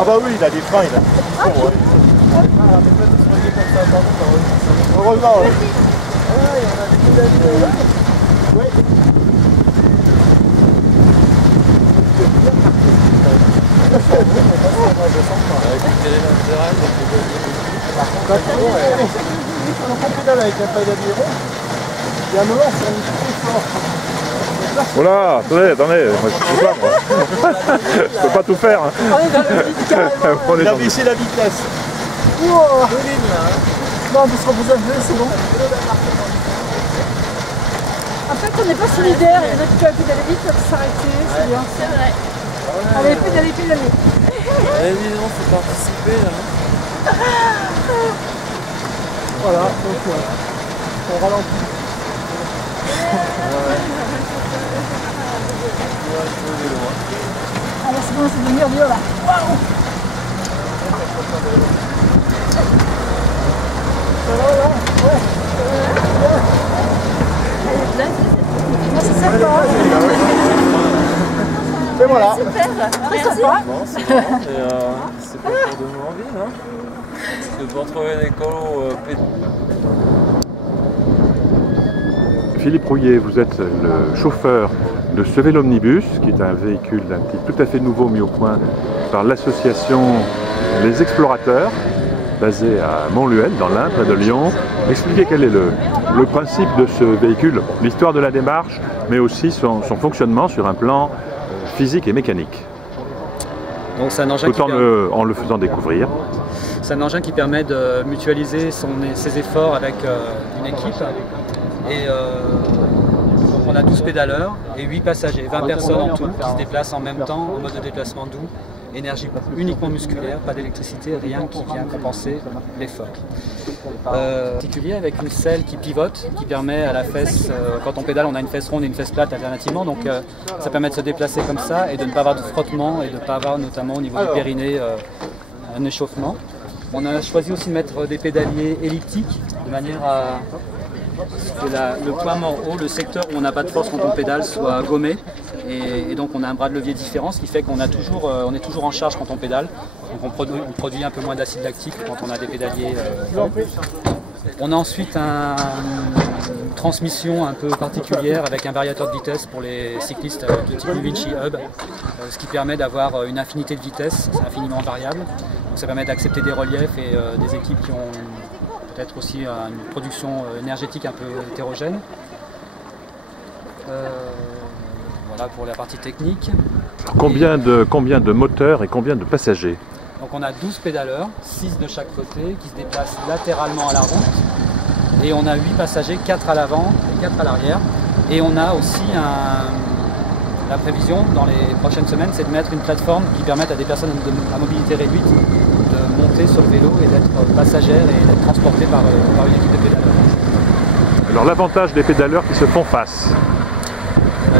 Ah bah oui, il a des freins, il a des freins, ouais. Heureusement, ouais. Ouais, il y en a des pédaliers, là. Ouais. Quand on pédale avec un pédalier rond, il y a un moment, ça nous fait fort. Voilà, attendez, moi je peux pas, moi. Je peux pas tout faire. Hein. Il a baissé la vitesse. Wow. Non, parce qu'on vous a vu, c'est bon. En fait, on n'est pas solidaire, il y en a qui peuvent pédaler vite, peuvent s'arrêter, c'est bien. C'est vrai. Allez, pédaler. Allez, évidemment, faut participer là. Voilà, donc on ralentit. Ah là, c'est bon, c'est devenu mieux là. Waouh. Ça va là? Ouais. C'est sympa. Et voilà. Super. Merci. Bon, c'est marrant, c'est pas pour donner envie, hein. C'est pour trouver des colos Philippe Rouillet, vous êtes le chauffeur de ce vélo omnibus, qui est un véhicule d'un type tout à fait nouveau mis au point par l'association Les Explorateurs, basée à Montluel, dans l'Ain, près de Lyon. Expliquez quel est le principe de ce véhicule, l'histoire de la démarche, mais aussi son fonctionnement sur un plan physique et mécanique. Donc c'est un engin En le faisant découvrir. C'est un engin qui permet de mutualiser ses efforts avec une équipe. Et donc on a 12 pédaleurs et 8 passagers, 20 personnes en tout qui se déplacent en même temps en mode de déplacement doux, énergie uniquement musculaire, pas d'électricité, rien qui vient compenser l'effort. Particulier avec une selle qui pivote, qui permet à la fesse, quand on pédale on a une fesse ronde et une fesse plate alternativement, donc ça permet de se déplacer comme ça et de ne pas avoir de frottement et de ne pas avoir notamment au niveau du périnée un échauffement. On a choisi aussi de mettre des pédaliers elliptiques de manière à que le point mort haut, le secteur où on n'a pas de force quand on pédale, soit gommé. Et donc on a un bras de levier différent, ce qui fait qu'on est toujours en charge quand on pédale. Donc on produit un peu moins d'acide lactique quand on a des pédaliers. On a ensuite une transmission un peu particulière avec un variateur de vitesse pour les cyclistes de type Vinci Hub, ce qui permet d'avoir une infinité de vitesses, c'est infiniment variable. Donc ça permet d'accepter des reliefs et des équipes qui ont peut-être aussi une production énergétique un peu hétérogène. Voilà pour la partie technique. Combien de moteurs et combien de passagers? Donc on a 12 pédaleurs, 6 de chaque côté, qui se déplacent latéralement à la route. Et on a 8 passagers, 4 à l'avant et 4 à l'arrière. Et on a aussi la prévision dans les prochaines semaines, c'est de mettre une plateforme qui permette à des personnes à mobilité réduite de monter sur le vélo et d'être passagères et d'être transportées par une équipe de pédaleurs. Alors l'avantage des pédaleurs qui se font face?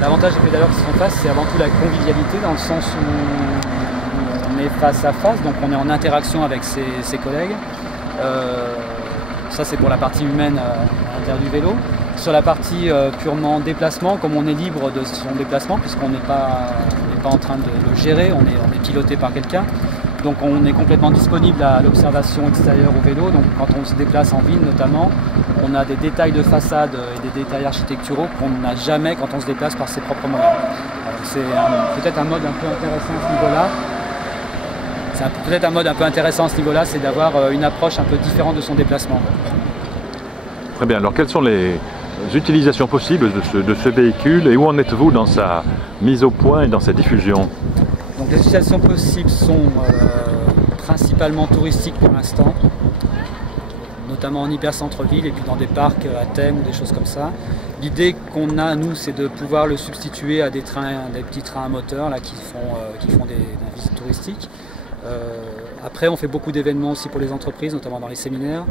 L'avantage des pédaleurs qui se font face, c'est avant tout la convivialité, dans le sens où on est face à face, donc on est en interaction avec ses collègues. Ça c'est pour la partie humaine à l'intérieur du vélo. Sur la partie purement déplacement, comme on est libre de son déplacement, puisqu'on n'est pas en train de le gérer, on est piloté par quelqu'un. Donc on est complètement disponible à l'observation extérieure au vélo. Donc quand on se déplace en ville notamment, on a des détails de façade et des détails architecturaux qu'on n'a jamais quand on se déplace par ses propres moyens. C'est peut-être un mode un peu intéressant à ce niveau-là. C'est peut-être un mode un peu intéressant à ce niveau-là, c'est d'avoir une approche un peu différente de son déplacement. Très bien, alors quelles sont les utilisations possibles de ce véhicule et où en êtes-vous dans sa mise au point et dans sa diffusion? Donc les utilisations possibles sont principalement touristiques pour l'instant, notamment en hyper centre-ville et puis dans des parcs à thème ou des choses comme ça. L'idée qu'on a, nous, c'est de pouvoir le substituer à des petits trains à moteur là, qui font des visites touristiques. Après, on fait beaucoup d'événements aussi pour les entreprises, notamment dans les séminaires,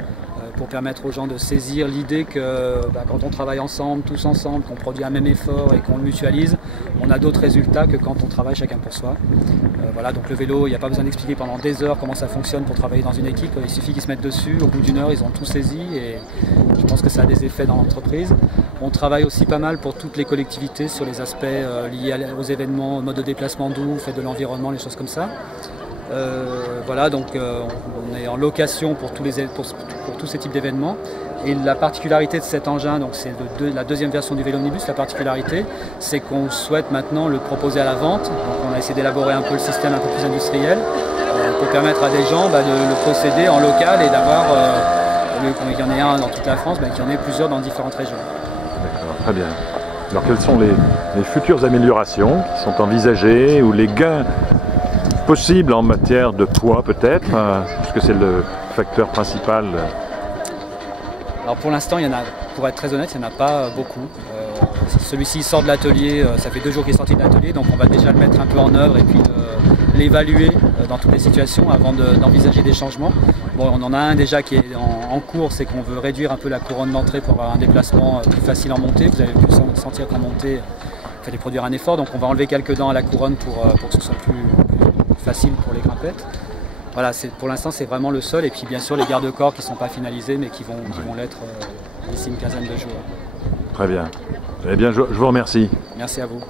pour permettre aux gens de saisir l'idée que quand on travaille ensemble, tous ensemble, qu'on produit un même effort et qu'on le mutualise, on a d'autres résultats que quand on travaille chacun pour soi. Voilà, donc le vélo, il n'y a pas besoin d'expliquer pendant des heures comment ça fonctionne pour travailler dans une équipe. Il suffit qu'ils se mettent dessus, au bout d'une heure, ils ont tout saisi et je pense que ça a des effets dans l'entreprise. On travaille aussi pas mal pour toutes les collectivités sur les aspects liés aux événements, mode de déplacement doux, fait de l'environnement, les choses comme ça. Voilà, donc on est en location pour tous ces types d'événements. Et la particularité de cet engin, donc c'est la deuxième version du Vélomnibus, la particularité, c'est qu'on souhaite maintenant le proposer à la vente. Donc on a essayé d'élaborer un peu le système un peu plus industriel pour permettre à des gens de le posséder en local et d'avoir, qu'il y en ait un dans toute la France, qu'il y en ait plusieurs dans différentes régions. D'accord, très bien. Alors quelles sont les futures améliorations qui sont envisagées ou les gains possibles en matière de poids peut-être, puisque c'est le facteur principal? Alors pour l'instant, pour être très honnête, il n'y en a pas beaucoup. Celui-ci sort de l'atelier, ça fait 2 jours qu'il est sorti de l'atelier, donc on va déjà le mettre un peu en œuvre et puis l'évaluer dans toutes les situations avant d'envisager des changements. Bon, on en a un déjà qui est en cours, c'est qu'on veut réduire un peu la couronne d'entrée pour avoir un déplacement plus facile en montée. Vous avez pu sentir qu'en montée, il fallait produire un effort, donc on va enlever quelques dents à la couronne pour que ce soit plus facile pour les grimpettes. Voilà, pour l'instant c'est vraiment le sol et puis bien sûr les garde-corps qui ne sont pas finalisés mais qui vont l'être d'ici une quinzaine de jours. Très bien. Eh bien, je vous remercie. Merci à vous.